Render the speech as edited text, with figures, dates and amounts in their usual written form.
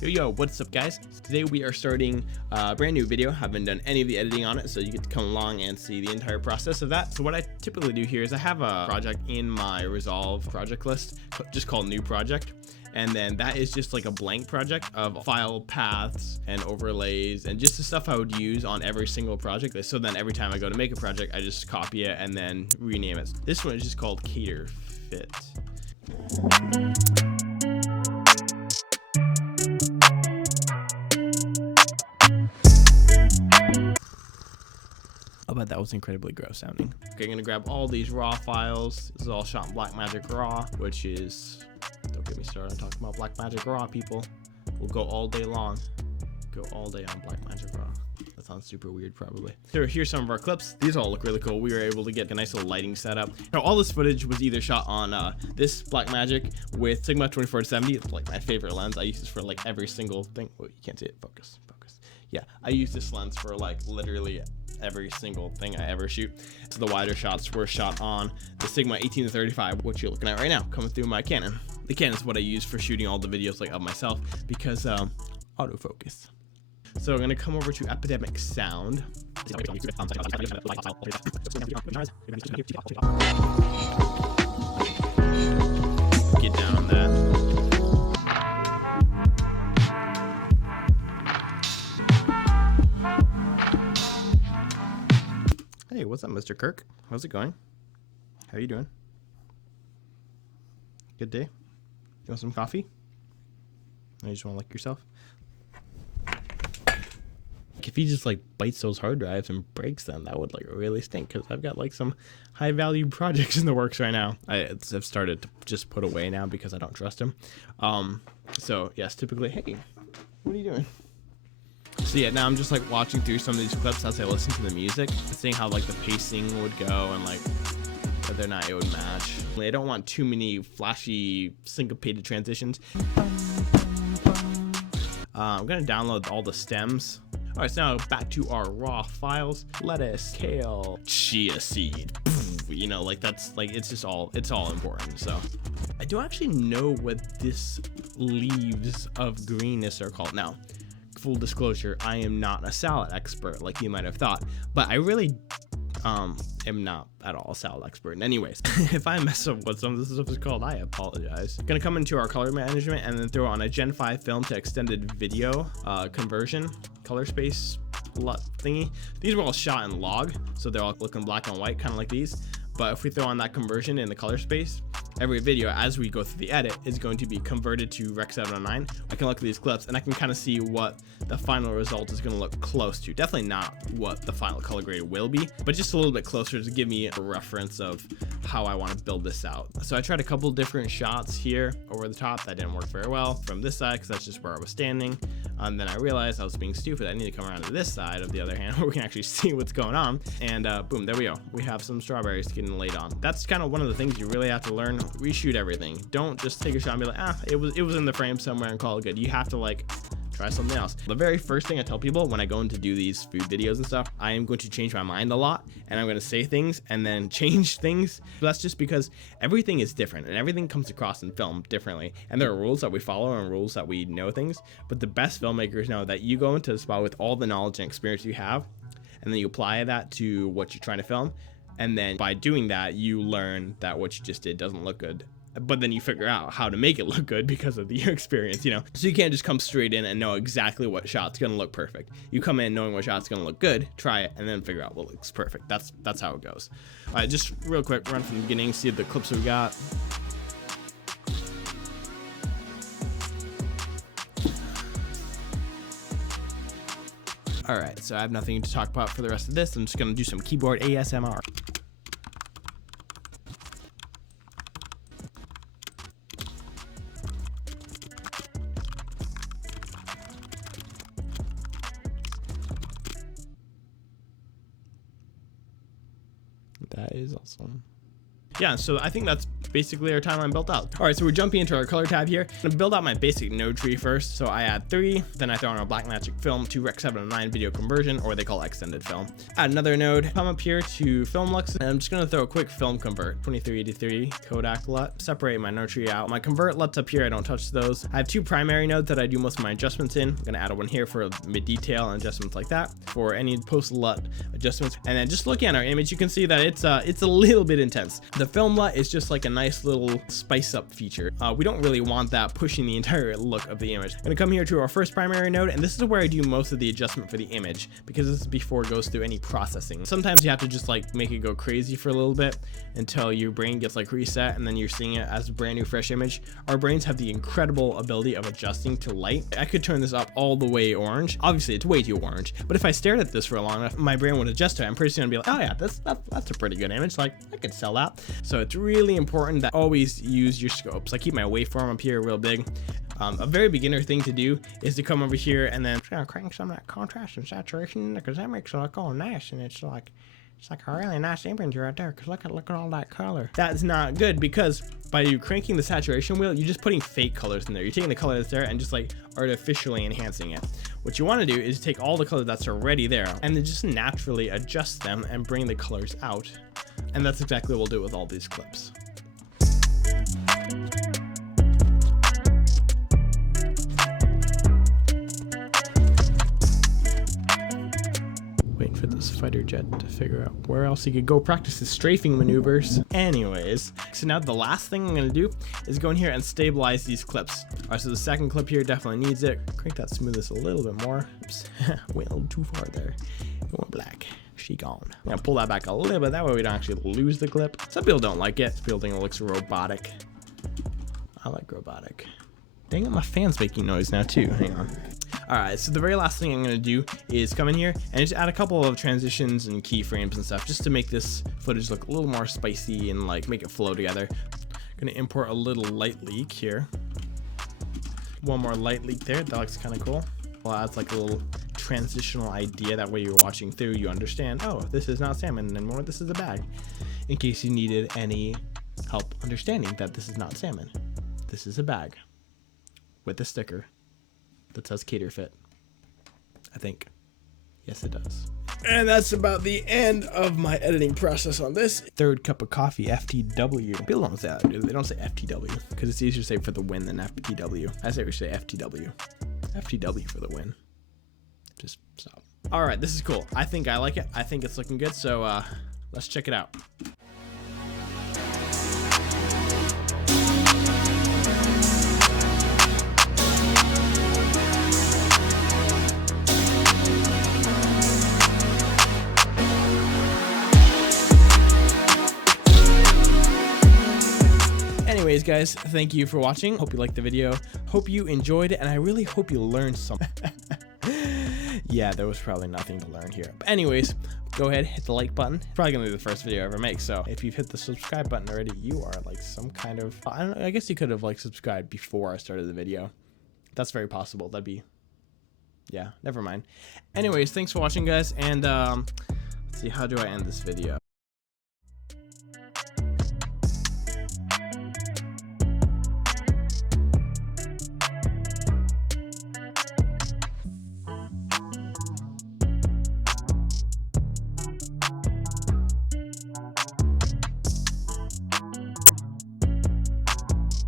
Yo, what's up guys? Today we are starting a brand new video. Haven't done any of the editing on it, so you get to come along and see the entire process of that. So what I typically do here is I have a project in my Resolve project list, just called new project. And then that is just like a blank project of file paths and overlays and just the stuff I would use on every single project. So then every time I go to make a project, I just copy it and then rename it. This one is just called Cater Fit. I bet that was incredibly gross sounding. Okay, I'm gonna grab all these raw files. This is all shot in Blackmagic Raw, which is, don't get me started on talking about Blackmagic Raw, people. We'll go all day long. Go all day on Blackmagic Raw. That sounds super weird, probably. Here's some of our clips. These all look really cool. We were able to get a nice little lighting setup. Now, all this footage was either shot on this Blackmagic with Sigma 24-70. It's like my favorite lens. I use this for like every single thing. Oh, you can't see it. Focus. Yeah, I use this lens for like literally every single thing I ever shoot. So the wider shots were shot on the Sigma 18-35, which you're looking at right now, coming through my Canon. The Canon is what I use for shooting all the videos like of myself because autofocus. So I'm gonna come over to Epidemic Sound. Get down on that. Hey, what's up, Mr. Kirk? How's it going? How you doing? Good day? You want some coffee? Or you just want to lick yourself? If he just like bites those hard drives and breaks them, that would like really stink, because I've got like some high value projects in the works right now. I've started to just put away now because I don't trust him. So yes, typically, hey, what are you doing? So yeah, now I'm just like watching through some of these clips as I listen to the music, seeing how like the pacing would go and like whether or not it would match. I don't want too many flashy syncopated transitions. I'm gonna download all the stems. All right, so now back to our raw files. Lettuce, kale, chia seed. You know, like that's like, it's all important. So I don't actually know what this leaves of greenness are called. Now, full disclosure, I am not a salad expert like you might have thought, but I really am not at all a salad expert. Anyways, if I mess up what some of this stuff is called, I apologize. Gonna come into our color management and then throw on a Gen 5 film to extended video conversion color space thingy. These were all shot in log, so they're all looking black and white, kind of like these. But if we throw on that conversion in the color space, every video as we go through the edit is going to be converted to Rec 709. I can look at these clips and I can kind of see what the final result is going to look close to. Definitely not what the final color grade will be, but just a little bit closer to give me a reference of how I want to build this out. So I tried a couple different shots here over the top that didn't work very well from this side because that's just where I was standing. And then I realized I was being stupid. I need to come around to this side of the other hand where we can actually see what's going on. And boom, there we go. We have some strawberries getting laid on. That's kind of one of the things you really have to learn. Reshoot everything. Don't just take a shot and be like, it was in the frame somewhere and call it good. You have to like try something else. The very first thing I tell people when I go in to do these food videos and stuff, I am going to change my mind a lot and I'm going to say things and then change things. That's just because everything is different and everything comes across in film differently. And there are rules that we follow and rules that we know things. But the best filmmakers know that you go into the spot with all the knowledge and experience you have, and then you apply that to what you're trying to film. And then by doing that, you learn that what you just did doesn't look good. But then you figure out how to make it look good because of your experience, you know? So you can't just come straight in and know exactly what shot's gonna look perfect. You come in knowing what shot's gonna look good, try it, and then figure out what looks perfect. That's how it goes. All right, just real quick, run from the beginning, see the clips we got. All right, so I have nothing to talk about for the rest of this. I'm just gonna do some keyboard ASMR. That is awesome. Yeah, so I think that's basically our timeline built out. All right, so we're jumping into our color tab here. I'm gonna build out my basic node tree first. So I add 3, then I throw on a Blackmagic film to Rec 709 video conversion, or they call it extended film. Add another node, come up here to film lux, and I'm just gonna throw a quick film convert, 2383 Kodak LUT, separate my node tree out. My convert LUTs up here, I don't touch those. I have 2 primary nodes that I do most of my adjustments in. I'm gonna add one here for mid detail and adjustments like that for any post LUT adjustments. And then just looking at our image, you can see that it's a little bit intense. The film LUT is just like a nice little spice up feature. We don't really want that pushing the entire look of the image. I'm gonna come here to our first primary node, and this is where I do most of the adjustment for the image, because this is before it goes through any processing. Sometimes you have to just like make it go crazy for a little bit until your brain gets like reset, and then you're seeing it as a brand new fresh image. Our brains have the incredible ability of adjusting to light. I could turn this up all the way orange. Obviously it's way too orange, but if I stared at this for long enough, my brain would adjust to it. I'm pretty soon gonna be like, oh yeah, that's a pretty good image. Like, I could sell that. So it's really important that always use your scopes. I keep my waveform up here real big. A very beginner thing to do is to come over here and then crank some of that contrast and saturation, because that makes it look all nice, and it's like a really nice image right there, because look at all that color. That's not good, because by you cranking the saturation wheel, you're just putting fake colors in there. You're taking the color that's there and just like artificially enhancing it. What you want to do is take all the color that's already there and then just naturally adjust them and bring the colors out. And that's exactly what we'll do with all these clips. Waiting for this fighter jet to figure out where else he could go practice his strafing maneuvers. Anyways, so now the last thing I'm gonna do is go in here and stabilize these clips. All right, so the second clip here definitely needs it. Crank that smoothness a little bit more. Oops, went a little too far there. It went black. She gone. I'm gonna pull that back a little bit. That way we don't actually lose the clip. Some people don't like it. Some people think it looks robotic. I like robotic. Dang it, my fan's making noise now too. Hang on. All right, so the very last thing I'm gonna do is come in here and just add a couple of transitions and keyframes and stuff, just to make this footage look a little more spicy and like make it flow together. I'm gonna import a little light leak here. One more light leak there. That looks kind of cool. Well, that's like a little transitional idea. That way you're watching through, you understand, oh, this is not salmon anymore, this is a bag. In case you needed any help understanding that this is not salmon, this is a bag with a sticker that says cater fit, I think. Yes, it does. And that's about the end of my editing process on this. Third cup of coffee, FTW. People don't say that, do they? They don't say FTW, because it's easier to say for the win than FTW. I say we say FTW. FTW for the win. Just stop. All right, this is cool. I think I like it. I think it's looking good, so let's check it out. Anyways, guys, thank you for watching. Hope you liked the video. Hope you enjoyed it, and I really hope you learned something. Yeah, there was probably nothing to learn here. But anyways, go ahead, hit the like button. It's probably gonna be the first video I ever make, so if you've hit the subscribe button already, you are like some kind of, I don't know, I guess you could have like subscribed before I started the video. That's very possible. That'd be, yeah, never mind. Anyways, thanks for watching, guys, and let's see, how do I end this video?